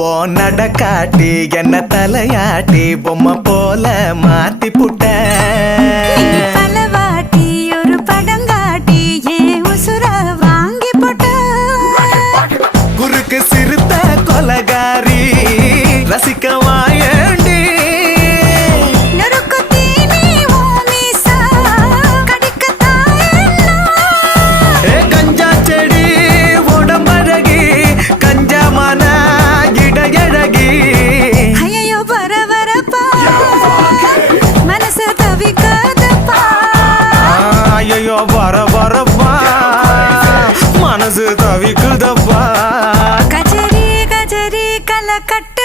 ஓ நடக்காட்டி என்ன தலையாட்டி பொம்மை போல மாத்தி புட்ட பலவாட்டி ஒரு படங்காட்டி ஏன் உசுர வாங்கி போட்ட குறுக்கு சிறுத்த கொலகாரி ரசிக்க வாயண்டி கஞ்சா செடி உடம்பழகி கஞ்சமான இடையழகி ஐயோ வர வரப்பா மனசு தவிக்காதப்பா ஐயோ வர வரப்பா மனசு தவிக்குதப்பா கஜரி கஜரி கலக்கட்ட